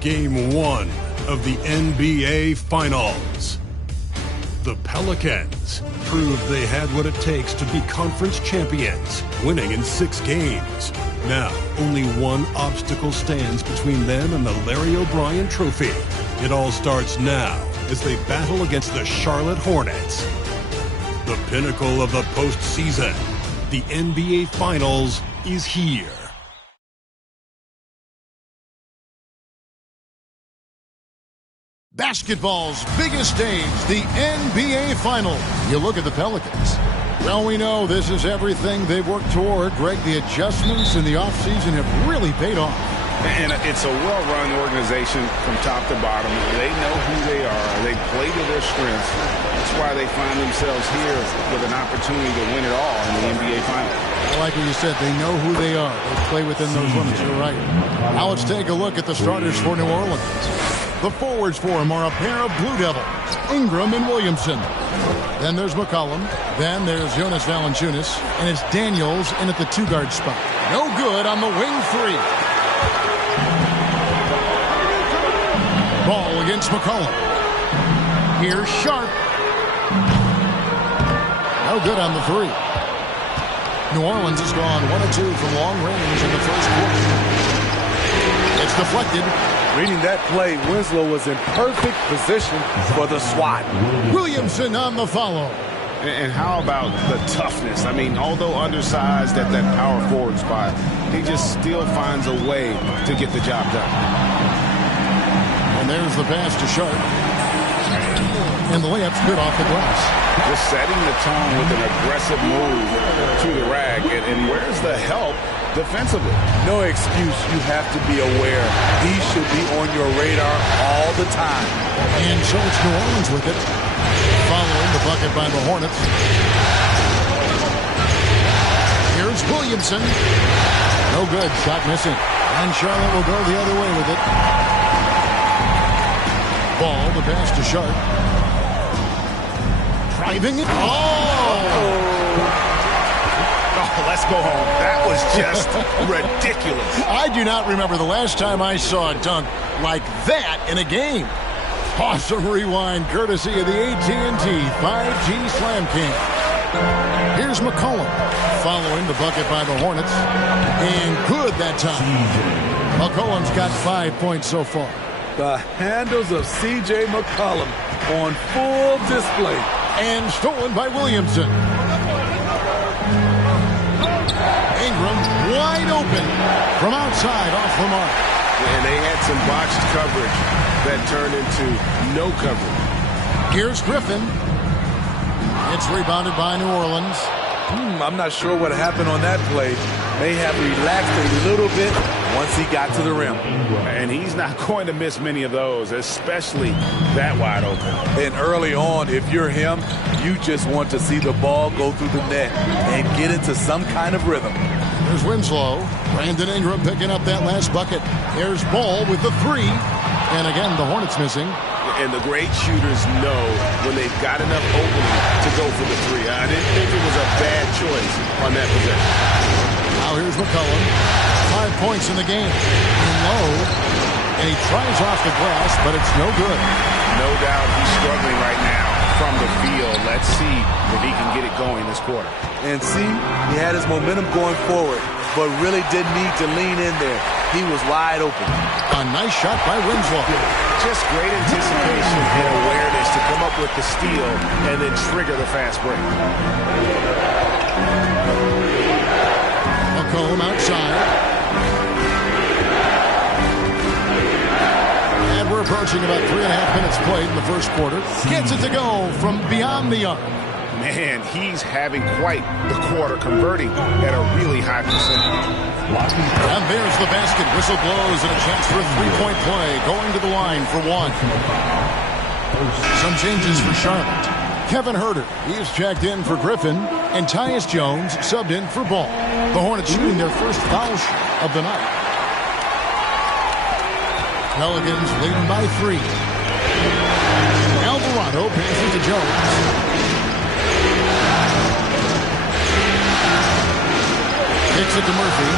Game 1 of the NBA Finals. The Pelicans proved they had what it takes to be conference champions, winning in 6 games. Now, only one obstacle stands between them and the Larry O'Brien Trophy. It all starts now as they battle against the Charlotte Hornets. The pinnacle of the postseason, the NBA Finals, is here. Basketball's biggest stage, the NBA Finals. You look at the Pelicans. Well, we know this is everything they've worked toward. Greg, the adjustments in the offseason have really paid off. And it's a well-run organization from top to bottom. They know who they are. They play to their strengths. That's why they find themselves here with an opportunity to win it all in the NBA Finals. I like what you said. They know who they are. They play within those limits. You're right. Now let's take a look at the starters for New Orleans. The forwards for him are a pair of Blue Devils, Ingram and Williamson. Then there's McCollum. Then there's Jonas Valanciunas. And it's Daniels in at the 2-guard spot. No good on the wing 3. Ball against McCollum. Here's Sharp. No good on the 3. New Orleans has gone 1 of 2 from long range in the first quarter. It's deflected. Reading that play, Winslow was in perfect position for the swat. Williamson on the follow. And how about the toughness? I mean, although undersized at that power forward spot, he just still finds a way to get the job done. And there's the pass to Sharp. And the layup's good off the glass. Just setting the tone with an aggressive move to the rack. And where's the help defensively? No excuse. You have to be aware. He should be on your radar all the time. And so it's New Orleans with it. Following the bucket by the Hornets. Here's Williamson. No good. Shot missing. And Charlotte will go the other way with it. Ball, the pass to Sharp. Driving it. Oh, let's go home. That was just ridiculous. I do not remember the last time I saw a dunk like that in a game. Awesome rewind courtesy of the AT&T 5G Slam Cam. Here's McCollum following the bucket by the Hornets. And good that time. McCollum's got 5 points so far. The handles of C.J. McCollum on full display. And stolen by Williamson. Ingram wide open from outside off the mark. And they had some botched coverage that turned into no coverage. Here's Griffin. It's rebounded by New Orleans. I'm not sure what happened on that play. May have relaxed a little bit once he got to the rim. And he's not going to miss many of those, especially that wide open. And early on, if you're him, you just want to see the ball go through the net and get into some kind of rhythm. There's Winslow. Brandon Ingram picking up that last bucket. There's Ball with the 3. And again, the Hornets missing. And the great shooters know when they've got enough opening to go for the 3. I didn't think it was a bad choice on that possession. Now here's McCollum. 5 points in the game. In low. And he tries off the glass, but it's no good. No doubt he's struggling right now from the field. Let's see if he can get it going this quarter. And see, he had his momentum going forward, but really didn't need to lean in there. He was wide open. A nice shot by Winslow. Just great anticipation and awareness to come up with the steal and then trigger the fast break. McCollum outside. And we're approaching about 3.5 minutes played in the first quarter. Gets it to go from beyond the arc. Man, he's having quite the quarter, converting at a really high percentage. And there's the basket. Whistle blows and a chance for a 3-point play. Going to the line for 1. Some changes for Charlotte. Kevin Huerter, he is checked in for Griffin. And Tyus Jones subbed in for Ball. The Hornets shooting their first foul shot of the night. Pelicans leading by 3. Alvarado passes to Jones. Kicks it to Murphy.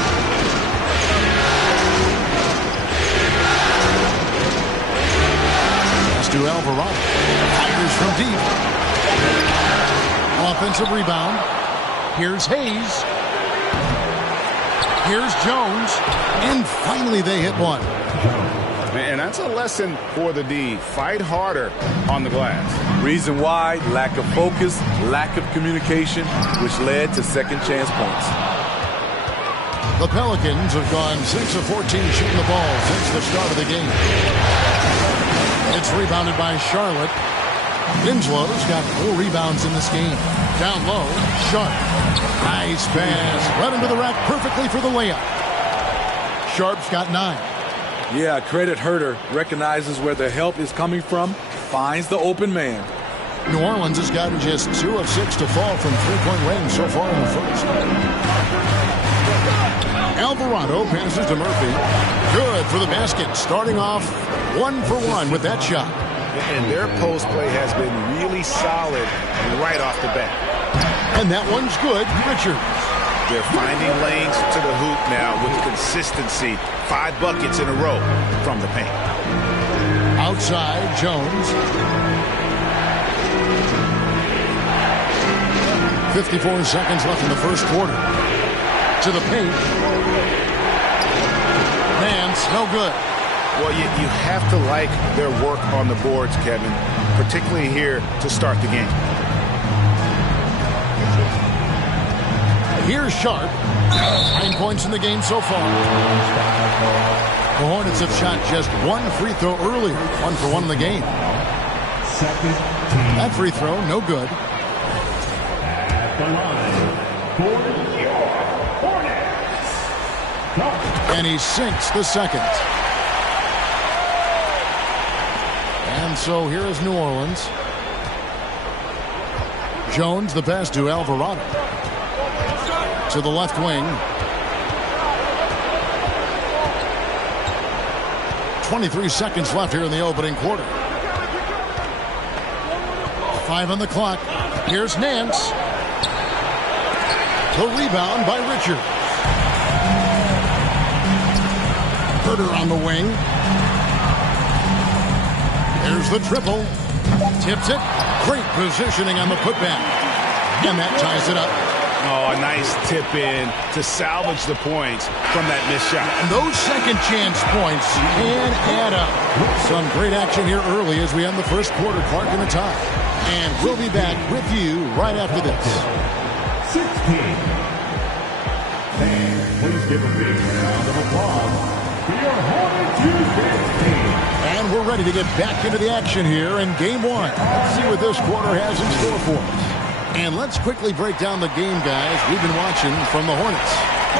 Alvarado. Fires from deep. Offensive rebound. Here's Hayes. Here's Jones. And finally they hit one. And that's a lesson for the D. Fight harder on the glass. Reason why? Lack of focus, lack of communication, which led to second chance points. The Pelicans have gone 6 of 14 shooting the ball since the start of the game. It's rebounded by Charlotte. Winslow's got 4 rebounds in this game. Down low, Sharp. Nice pass. Right into the rack perfectly for the layup. Sharp's got 9. Yeah, credit Herter. Recognizes where the help is coming from. Finds the open man. New Orleans has gotten just 2 of 6 to fall from three-point range so far in the first. Alvarado passes to Murphy. Good for the basket. Starting off 1 for 1 with that shot. And their post play has been really solid right off the bat. And that one's good. Richards. They're finding lanes to the hoop now with consistency. 5 buckets in a row from the paint. Outside, Jones. 54 seconds left in the first quarter. To the paint. Nance, no good. Well, you have to like their work on the boards, Kevin, particularly here to start the game. Here's Sharp. 9 points in the game so far. The Hornets have shot just 1 free throw earlier. 1 for 1 in the game. That free throw, no good. And he sinks the second. And so here is New Orleans. Jones, the pass to Alvarado. To the left wing. 23 seconds left here in the opening quarter. 5 on the clock. Here's Nance. The rebound by Richards. Herter on the wing. There's the triple. Tips it. Great positioning on the putback. And that ties it up. Oh, a nice tip in to salvage the points from that missed shot. And those second chance points can add up. Some great action here early as we end the first quarter. Clark in the tie. And we'll be back with you right after this. 16. And please give a big round of applause for your Hornets U16. And we're ready to get back into the action here in game 1. Let's see what this quarter has in store for us. And let's quickly break down the game, guys. We've been watching from the Hornets.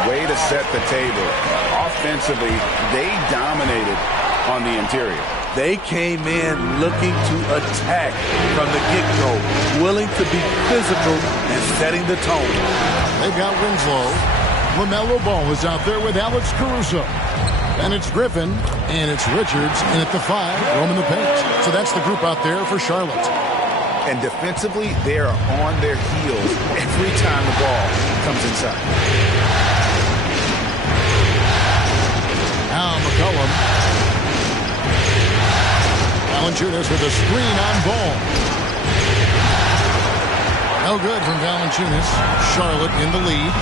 Way to set the table. Offensively, they dominated on the interior. They came in looking to attack from the get-go, willing to be physical and setting the tone. They've got Winslow. LaMelo Ball is out there with Alex Caruso. And it's Griffin, and it's Richards, and at the 5, roaming the paint. So that's the group out there for Charlotte. And defensively, they are on their heels every time the ball comes inside. Now McCollum. Valanciunas with a screen on Ball. No good from Valanciunas. Charlotte in the lead.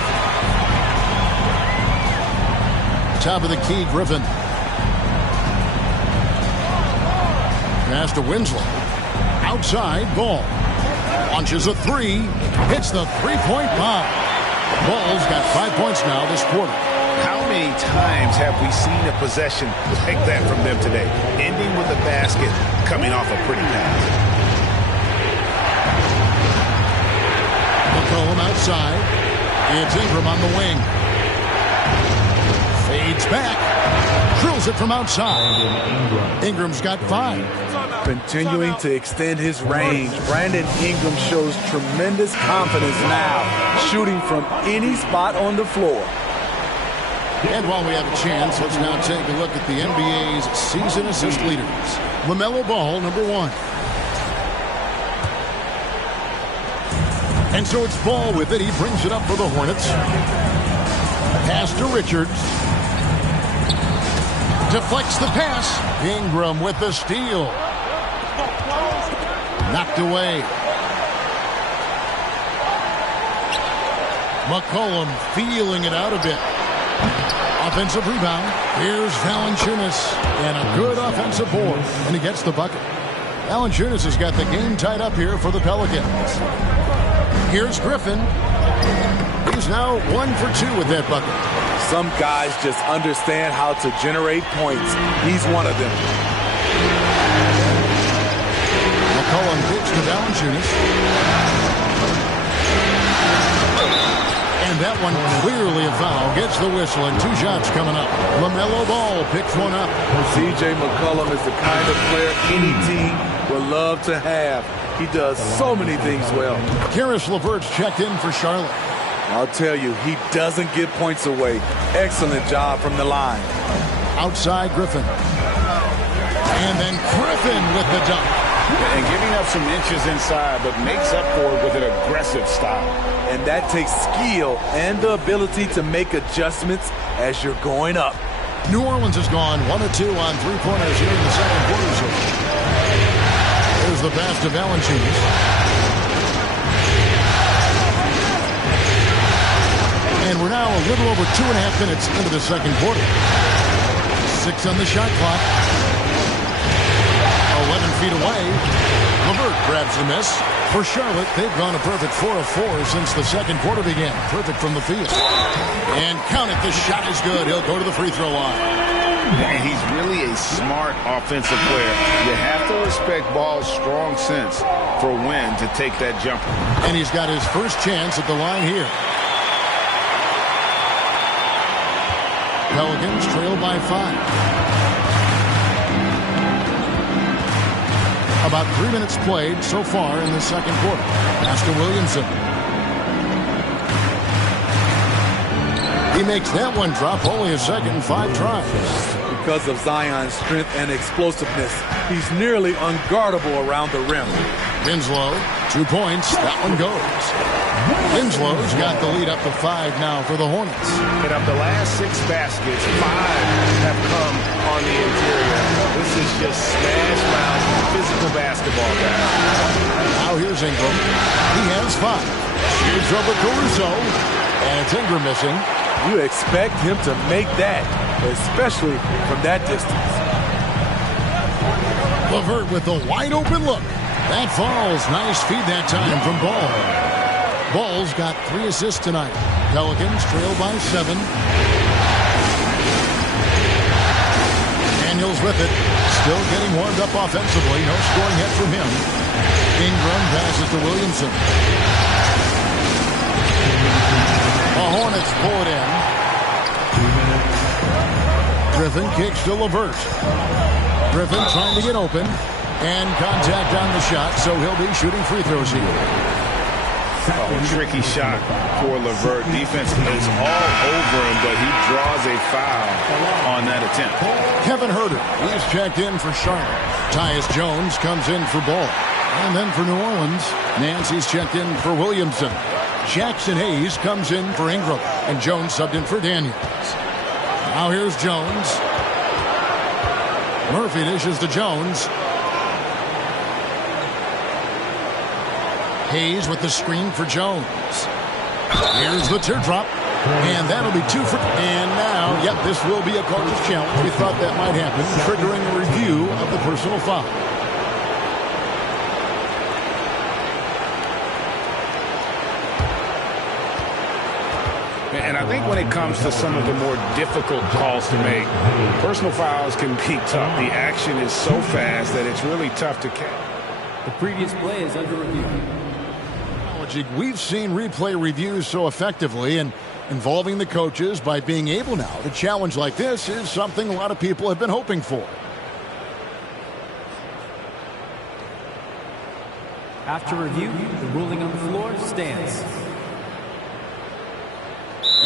Top of the key, Griffin. Pass to Winslow. Outside, Ball. Launches a 3. Hits the three-point bomb. Ball's got 5 points now this quarter. How many times have we seen a possession like that from them today? Ending with a basket, coming off a pretty pass. McCollum outside. It's Ingram on the wing. Fades back. Drills it from outside. Ingram's got 5. Continuing to extend his range, Brandon Ingram shows tremendous confidence now, shooting from any spot on the floor. And while we have a chance, let's now take a look at the NBA's season assist leaders. LaMelo Ball, number 1. And so it's Ball with it. He brings it up for the Hornets. Pass to Richards. Deflects the pass. Ingram with the steal. Knocked away. McCollum feeling it out a bit. Offensive rebound. Here's Valanciunas. And a good offensive board. And he gets the bucket. Valanciunas has got the game tied up here for the Pelicans. Here's Griffin. He's now 1 for 2 with that bucket. Some guys just understand how to generate points. He's one of them. McCollum kicks to Valanciunas. And that one clearly a foul. Gets the whistle and 2 shots coming up. LaMelo Ball picks one up. C.J. McCollum is the kind of player any team would love to have. He does so many things well. Caris LeVert's checked in for Charlotte. I'll tell you, he doesn't give points away. Excellent job from the line. Outside Griffin. And then Griffin with the dunk. And giving up some inches inside, but makes up for it with an aggressive style. And that takes skill and the ability to make adjustments as you're going up. New Orleans has gone 1 of 2 on 3-pointers here in the second quarter. So there's the pass to Valanciunas. And we're now a little over 2.5 minutes into the second quarter. 6 on the shot clock. 11 feet away. LeVert grabs the miss. For Charlotte, they've gone a perfect 4 of 4 since the second quarter began. Perfect from the field. And count it, the shot is good. He'll go to the free throw line. And he's really a smart offensive player. You have to respect Ball's strong sense for when to take that jumper. And he's got his first chance at the line here. Pelicans trail by 5. About 3 minutes played so far in the second quarter. Pass to Williamson. He makes that one drop only a second, 5 tries. Because of Zion's strength and explosiveness, he's nearly unguardable around the rim. Winslow, 2 points. That one goes. Winslow's got the lead up to 5 now for the Hornets. And of the last 6 baskets, 5 have come on the interior. This is just smash mouth physical basketball, guys. Now here's Ingram. He has 5. Here's over Caruso. And it's Ingram missing. You expect him to make that, especially from that distance. LeVert with the wide open look. That falls. Nice feed that time from Ball. Ball's got 3 assists tonight. Pelicans trail by 7. Daniels with it. Still getting warmed up offensively. No scoring yet from him. Ingram passes to Williamson. The Hornets pull it in. Griffin kicks to LeVert. Griffin trying to get open. And contact on the shot, so he'll be shooting free throws here. Oh, tricky shot for LeVert. Defense is all over him, but he draws a foul on that attempt. Kevin Huerter, he's checked in for Charlotte. Tyus Jones comes in for Ball. And then for New Orleans, Nancy's checked in for Williamson. Jackson Hayes comes in for Ingram. And Jones subbed in for Daniels. Now here's Jones. Murphy dishes to Jones. Hayes with the screen for Jones. Here's the teardrop. And that'll be 2 for... And now, yep, this will be a coach's challenge. We thought that might happen, triggering a review of the personal foul. And I think when it comes to some of the more difficult calls to make, personal fouls can be tough. The action is so fast that it's really tough to catch. The previous play is under review. We've seen replay reviews so effectively, and involving the coaches by being able now to challenge like this is something a lot of people have been hoping for. After review, the ruling on the floor stands.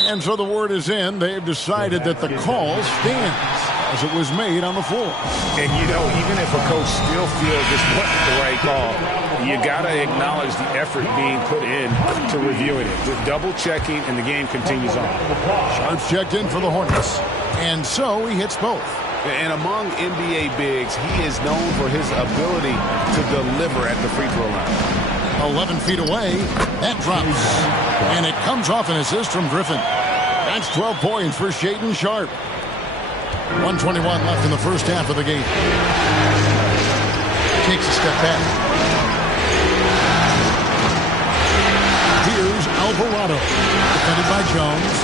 And so the word is in. They've decided that the call stands as it was made on the floor. And, you know, even if a coach still feels this wasn't the right call, you got to acknowledge the effort being put in to reviewing it. The double checking, and the game continues on. Sharps checked in for the Hornets. And so he hits both. And among NBA bigs, he is known for his ability to deliver at the free throw line. 11 feet away. That drops. And it comes off an assist from Griffin. That's 12 points for Shaedon Sharpe. 1:21 left in the first half of the game. Takes a step back. Here's Alvarado. Defended by Jones.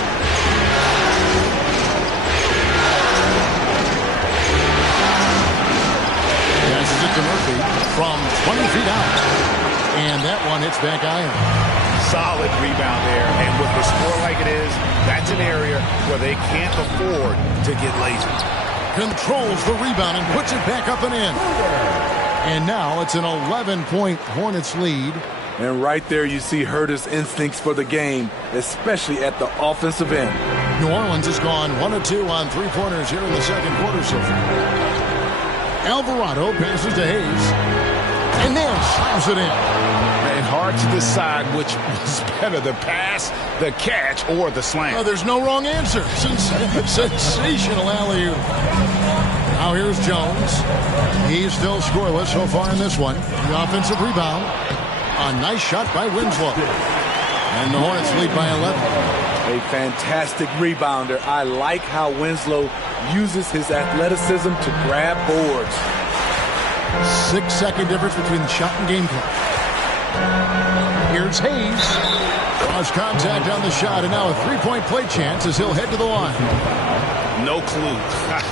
Passes it to Murphy from 20 feet out. And that one hits back iron. Solid rebound there. And with the score like it is, that's an area where they can't afford to get lazy. Controls the rebound and puts it back up and in. And now it's an 11-point Hornets lead. And right there you see Huerter's instincts for the game, especially at the offensive end. New Orleans has gone 1 of 2 on three-pointers here in the second quarter so far. Alvarado passes to Hayes. And then slams it in. And hard to decide which was better, the pass, the catch, or the slam. Oh, there's no wrong answer. Sensational alley-oop. Now here's Jones. He's still scoreless so far in this one. The offensive rebound. A nice shot by Winslow. And the Hornets lead by 11. A fantastic rebounder. I like how Winslow uses his athleticism to grab boards. 6-second difference between the shot and game clock. Here's Hayes. Draws contact on the shot, and now a three-point play chance as he'll head to the line. No clue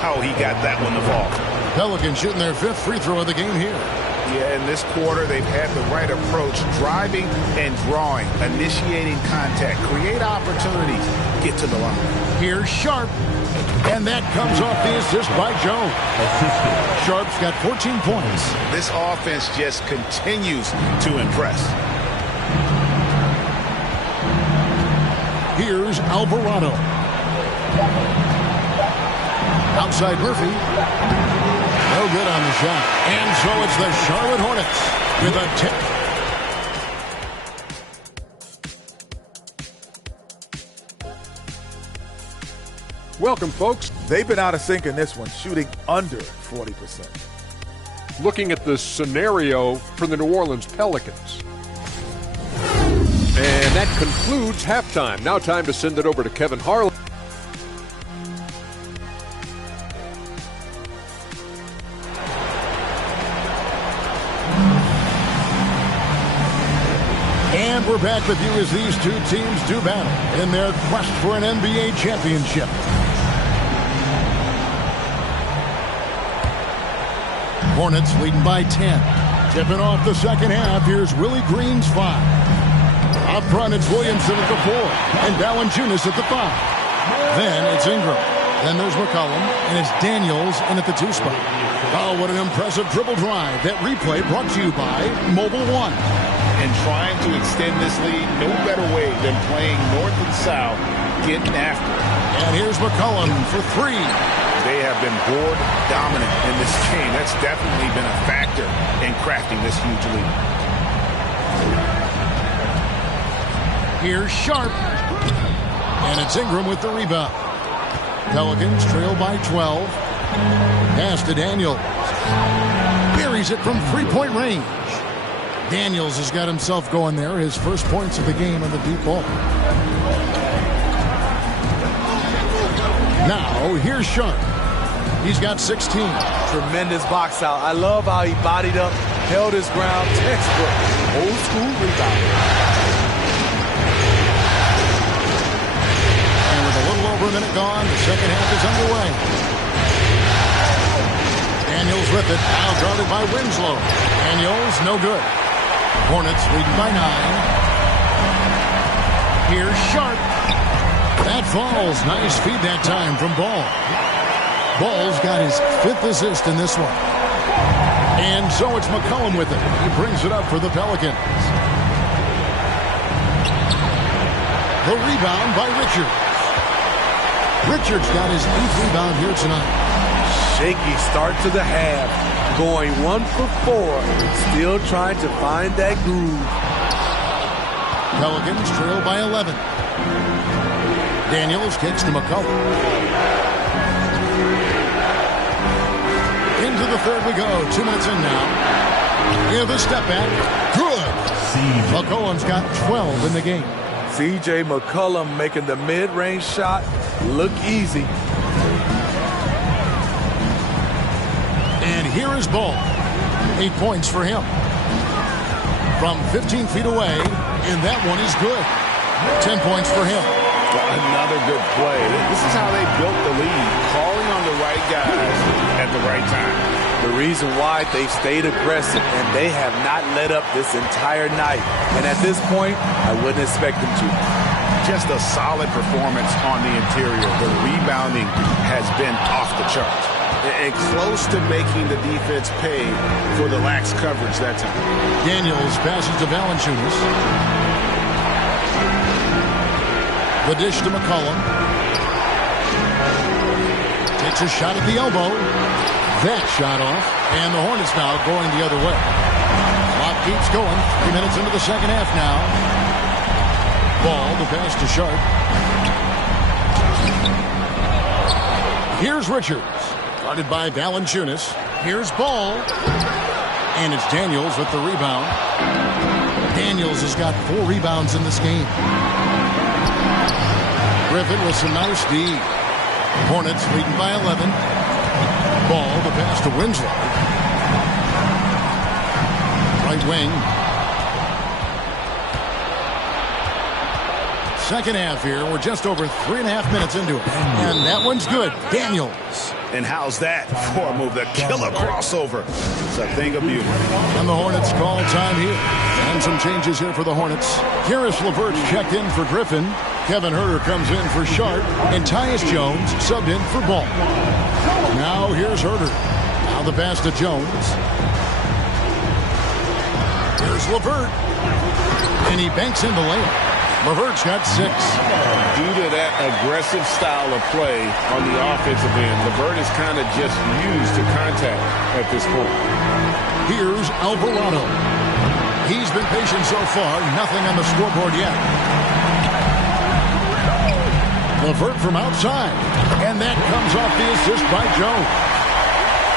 how he got that one to fall. Pelicans shooting their 5th free throw of the game here. Yeah, in this quarter, they've had the right approach, driving and drawing, initiating contact, create opportunities, get to the line. Here's Sharpe, and that comes off the assist by Jones. Sharpe's got 14 points. This offense just continues to impress. Here's Alvarado. Outside Murphy. No good on the shot. And so it's the Charlotte Hornets with a tip. Welcome, folks. They've been out of sync in this one, shooting under 40%. Looking at the scenario for the New Orleans Pelicans. And that concludes halftime. Now time to send it over to Kevin Harlan. And we're back with you as these two teams do battle in their quest for an NBA championship. Hornets leading by 10. Tipping off the second half, here's Willie Green's 5. Up front, it's Williamson at the 4, and Valanciunas at the 5. Then it's Ingram. Then there's McCollum, and it's Daniels in at the 2 spot. Oh, what an impressive dribble drive. That replay brought to you by Mobile One. And trying to extend this lead, no better way than playing north and south, getting after it. And here's McCollum for 3. They have been board dominant in this game. That's definitely been a factor in crafting this huge lead. Here's Sharpe. And it's Ingram with the rebound. Pelicans trail by 12. Pass to Daniels. Buries it from three-point range. Daniels has got himself going there. His first points of the game on the deep ball. Now, here's Sharpe. He's got 16. Tremendous box out. I love how he bodied up, held his ground. Textbook. Old school rebound. And with a little over a minute gone, the second half is underway. Daniels with it. Now guarded by Winslow. Daniels, no good. Hornets leading by 9. Here's Sharpe. That falls. Nice feed that time from Ball. Ball's got his 5th assist in this one. And so it's McCollum with it. He brings it up for the Pelicans. The rebound by Richards. Richards got his 8th rebound here tonight. Shaky start to the half. Going 1 for 4. Still trying to find that groove. Pelicans trail by 11. Daniels kicks to McCollum. the third we go. 2 minutes in now. We have a step back. Good. McCollum's got 12 in the game. C.J. McCollum making the mid-range shot look easy. And here is Ball. 8 points for him. From 15 feet away, and that one is good. 10 points for him. Another good play. This is how they built the lead, calling on the right guys at the right time. The reason why they've stayed aggressive, and they have not let up this entire night. And at this point, I wouldn't expect them to. Just a solid performance on the interior. The rebounding has been off the charts. And close to making the defense pay for the lax coverage that time. Daniels passes to Valanciunas. The dish to McCollum. Takes a shot at the elbow. That shot off. And the Hornets now going the other way. Clock keeps going. 3 minutes into the second half now. Ball to pass to Sharp. Here's Richards. Guarded by Valanciunas. Here's Ball. And it's Daniels with the rebound. Daniels has got 4 rebounds in this game. Griffin with some nice D. Hornets leading by 11. Ball to pass to Winslow. Right wing. Second half here. We're just over 3.5 minutes into it. And that one's good. Daniels. And how's that for a move? The killer crossover. It's a thing of beauty. And the Hornets call time here. And some changes here for the Hornets. Karis LeVert checked in for Griffin. Kevin Huerter comes in for Sharp. And Tyus Jones subbed in for Ball. Now here's Huerter. Now the pass to Jones. Here's LeVert. And he banks in the layup. LeVert's got 6. Due to that aggressive style of play on the offensive end, LeVert is kind of just used to contact at this point. Here's Alvarado. He's been patient so far. Nothing on the scoreboard yet. LeVert from outside. And that comes off the assist by Jones.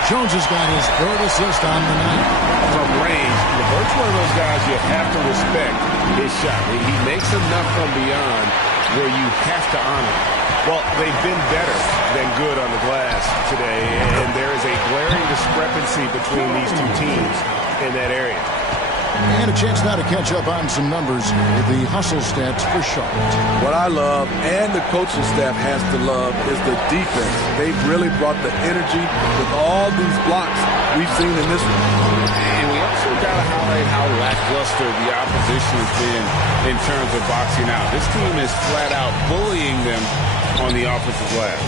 Jones has got his 3rd assist on the night. From range, LeVert's one of those guys you have to respect his shot. He makes enough from beyond where you have to honor him. Well, they've been better than good on the glass today, and there is a glaring discrepancy between these two teams in that area. And a chance now to catch up on some numbers with the hustle stats for Charlotte. What I love, and the coaching staff has to love, is the defense. They've really brought the energy with all these blocks we've seen in this one. And we also got to highlight how lackluster the opposition has been in terms of boxing out. This team is flat out bullying them on the offensive glass.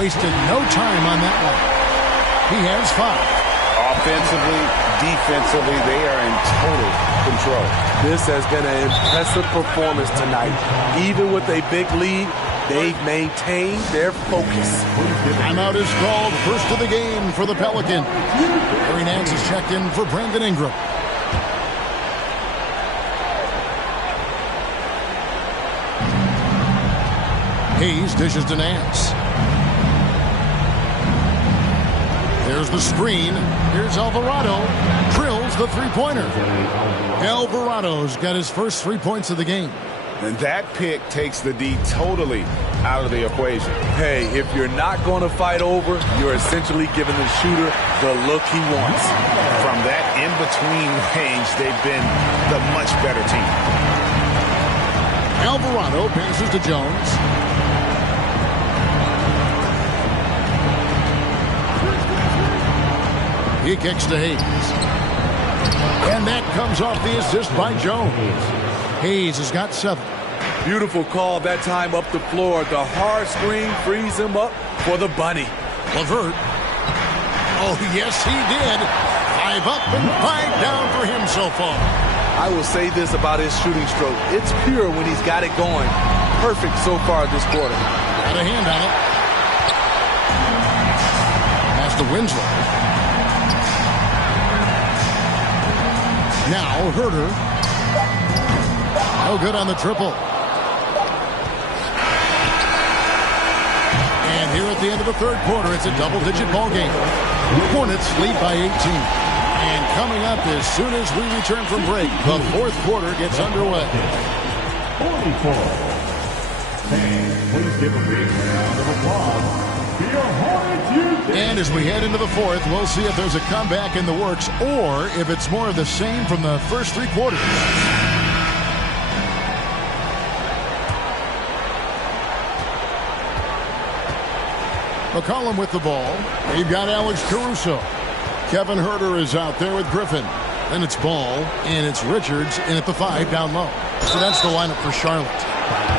Wasted no time on that one. He has 5. Offensively, defensively, they are in total control. This has been an impressive performance tonight. Even with a big lead, they've maintained their focus. Timeout is called. First of the game for the Pelicans. Larry Nance is checked in for Brandon Ingram. Hayes dishes to Nance. There's the screen. Here's Alvarado. Drills the three-pointer. Alvarado's got his first 3 points of the game. And that pick takes the D totally out of the equation. Hey, if you're not going to fight over, you're essentially giving the shooter the look he wants. From that in-between range, they've been the much better team. Alvarado passes to Jones. He kicks to Hayes. And that comes off the assist by Jones. Hayes has got 7. Beautiful call that time up the floor. The hard screen frees him up for the bunny. LeVert. Oh, yes, he did. 5 up and 5 down for him so far. I will say this about his shooting stroke. It's pure when he's got it going. Perfect so far this quarter. Got a hand on it. Pass to Winslow. Now Huerter. No good on the triple. And here at the end of the third quarter, it's a double-digit ball game. Hornets lead by 18. And coming up as soon as we return from break, the fourth quarter gets underway. 44. And please give a big round of applause for your Hornets Houston. And as we head into the fourth, we'll see if there's a comeback in the works or if it's more of the same from the first three quarters. McCollum with the ball. They've got Alex Caruso. Kevin Huerter is out there with Griffin. Then it's Ball, and it's Richards in at the 5 down low. So that's the lineup for Charlotte.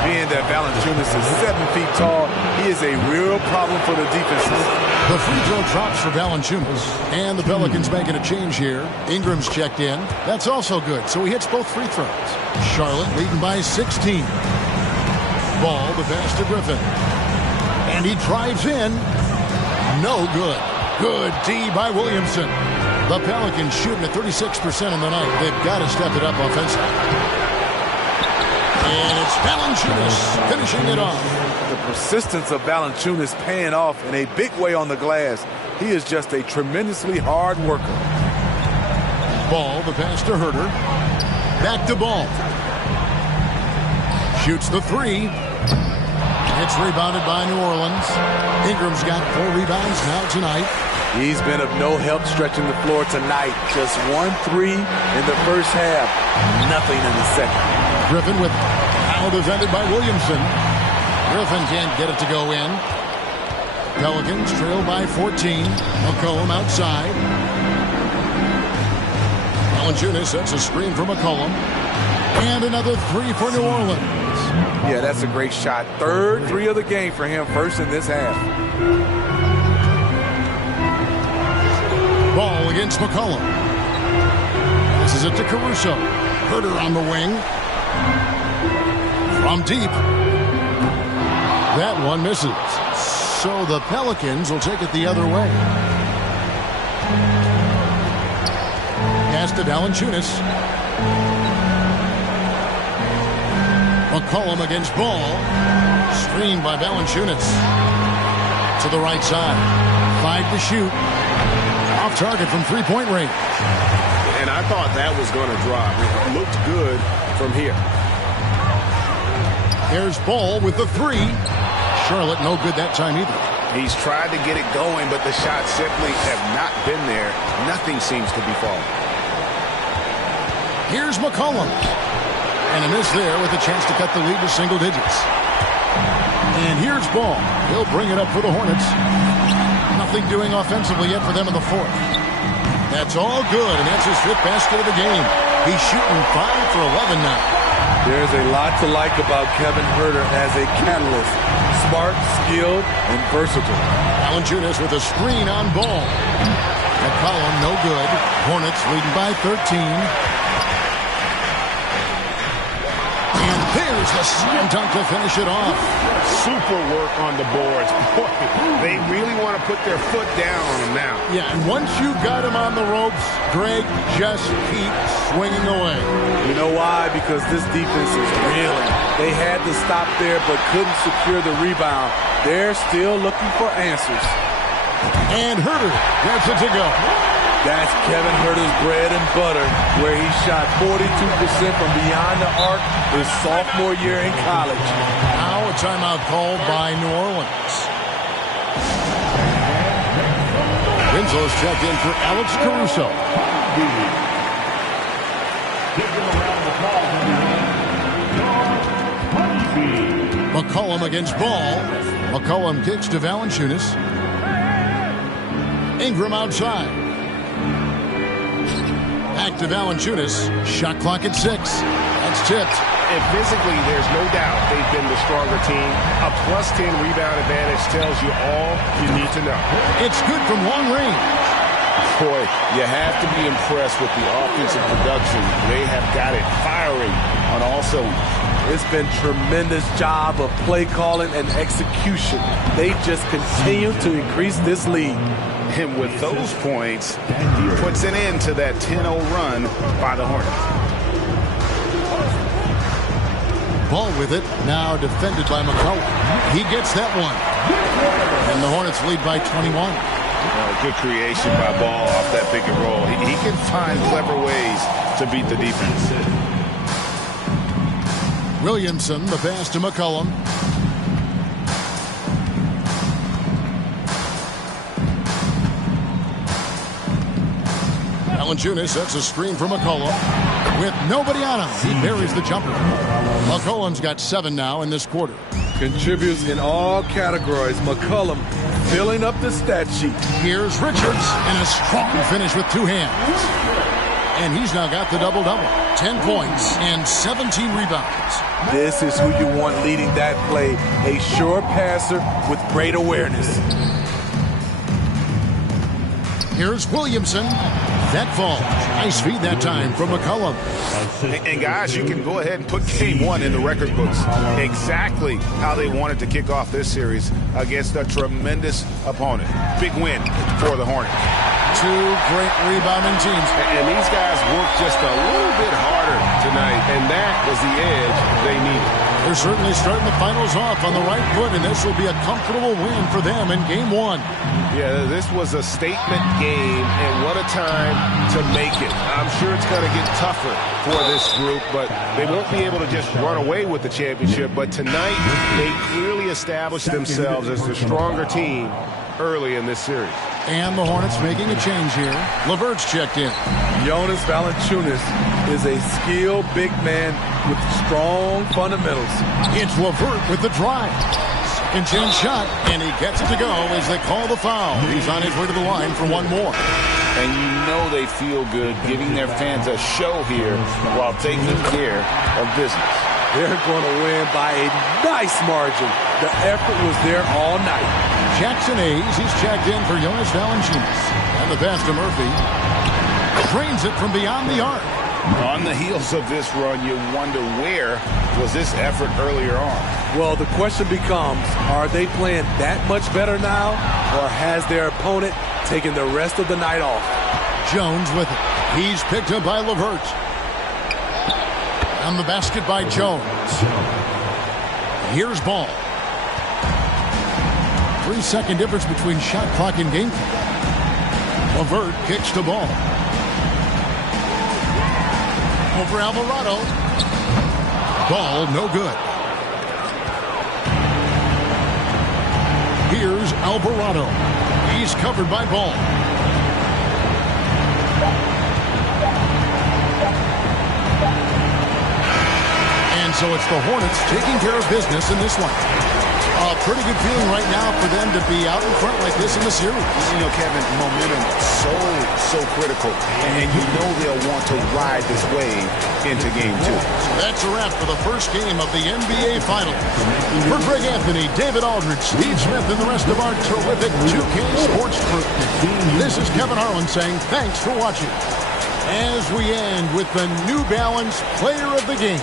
Being that Valanciunas is 7 feet tall, he is a real problem for the defenses. The free throw drops for Valanciunas, and the Pelicans making a change here. Ingram's checked in. That's also good, so he hits both free throws. Charlotte leading by 16. Ball, the pass to Griffin. And he drives in. No good. Good D by Williamson. The Pelicans shooting at 36% on the night. They've got to step it up offensively. And it's Valanciunas finishing it off. The persistence of Valanciunas paying off in a big way on the glass. He is just a tremendously hard worker. Ball, the pass to Huerter. Back to Ball. Shoots the 3. It's rebounded by New Orleans. Ingram's got 4 rebounds now tonight. He's been of no help stretching the floor tonight. Just 1 3 in the first half. Nothing in the second. Griffin with foul defended by Williamson. Griffin can't get it to go in. Pelicans trail by 14. McCollum outside. Valanciunas sets a screen for McCollum. And another 3 for New Orleans. Yeah, that's a great shot. Third 3 of the game for him, first in this half. Ball against McCollum. Passes it to Caruso. Huerter on the wing. From deep. That one misses. So the Pelicans will take it the other way. Pass to Valanciunas. McCollum against Ball. Screened by Valanciunas. To the right side. 5 to shoot. Off target from three-point range. And I thought that was going to drop. It looked good from here. There's Ball with the 3. Charlotte no good that time either. He's tried to get it going, but the shots simply have not been there. Nothing seems to be falling. Here's McCollum. And a miss there with a chance to cut the lead to single digits. And here's Ball. He'll bring it up for the Hornets. Nothing doing offensively yet for them in the fourth. That's all good, and that's his 5th basket of the game. He's shooting 5 for 11 now. There's a lot to like about Kevin Huerter as a catalyst. Smart, skilled, and versatile. Valanciunas with a screen on Ball. McCollum no good. Hornets leading by 13. And there's the slam dunk to finish it off. Super work on the boards. Boy, they really want to put their foot down on them now. Yeah, and once you've got him on the ropes, Greg, just keep swinging away. You know why? Because this defense is reeling. They had to stop there but couldn't secure the rebound. They're still looking for answers. And Huerter gets it to go. That's Kevin Huerter's bread and butter, where he shot 42% from beyond the arc his sophomore year in college. Now a timeout called by New Orleans. Winslow's checked in for Alex Caruso. McCollum against Ball. McCollum kicks to Valanciunas. Ingram outside. Back to Valanciunas. Shot clock at 6. That's tipped. And physically, there's no doubt they've been the stronger team. A +10 rebound advantage tells you all you need to know. It's good from long range. Boy, you have to be impressed with the offensive production. They have got it firing on all cylinders. It's been tremendous job of play calling and execution. They just continue to increase this lead. And with those points, he puts an end to that 10-0 run by the Hornets. Ball with it, now defended by McCollum. He gets that one. And the Hornets lead by 21. Good creation by Ball off that pick and roll. He can find clever ways to beat the defense. Williamson, the pass to McCollum. Valanciunas sets a screen for McCollum. With nobody on him, he buries the jumper. McCollum's got 7 now in this quarter. Contributes in all categories. McCollum filling up the stat sheet. Here's Richards in a strong finish with 2 hands. And he's now got the double-double. 10 points and 17 rebounds. This is who you want leading that play. A sure passer with great awareness. Here's Williamson. That falls. Nice feed that time from McCollum. And guys, you can go ahead and put game 1 in the record books. Exactly how they wanted to kick off this series against a tremendous opponent. Big win for the Hornets. 2 great rebounding teams. And these guys worked just a little bit harder tonight, and that was the edge they needed. They're certainly starting the finals off on the right foot, and this will be a comfortable win for them in game 1. Yeah, this was a statement game, and what a time to make it. I'm sure it's going to get tougher for this group, but they won't be able to just run away with the championship. But tonight, they clearly established themselves as the stronger team early in this series. And the Hornets making a change here. LeVert's checked in. Jonas Valanciunas is a skilled big man with strong fundamentals. It's LeVert with the drive. Second chance shot, and he gets it to go as they call the foul. He's on his way to the line for 1 more. And you know they feel good giving their fans a show here while taking care of business. They're going to win by a nice margin. The effort was there all night. Jackson Hayes, he's checked in for Jonas Valanciunas. And the pass to Murphy. Drains it from beyond the arc. On the heels of this run, you wonder where was this effort earlier on? Well, the question becomes, are they playing that much better now, or has their opponent taken the rest of the night off? Jones with it. He's picked up by LeVert. And the basket by Jones. Here's Ball. 3-second difference between shot clock and game clock. LeVert kicks to Ball. Over Alvarado. Ball no good. Here's Alvarado. He's covered by Ball. And so it's the Hornets taking care of business in this one. A pretty good feeling right now for them to be out in front like this in the series. You know, Kevin, momentum so critical, and you know they'll want to ride this wave into game 2. So that's a wrap for the first game of the NBA Finals. For Greg Anthony, David Aldridge, Steve Smith, and the rest of our terrific 2K Sports crew, this is Kevin Harlan saying thanks for watching. As we end with the New Balance Player of the Game.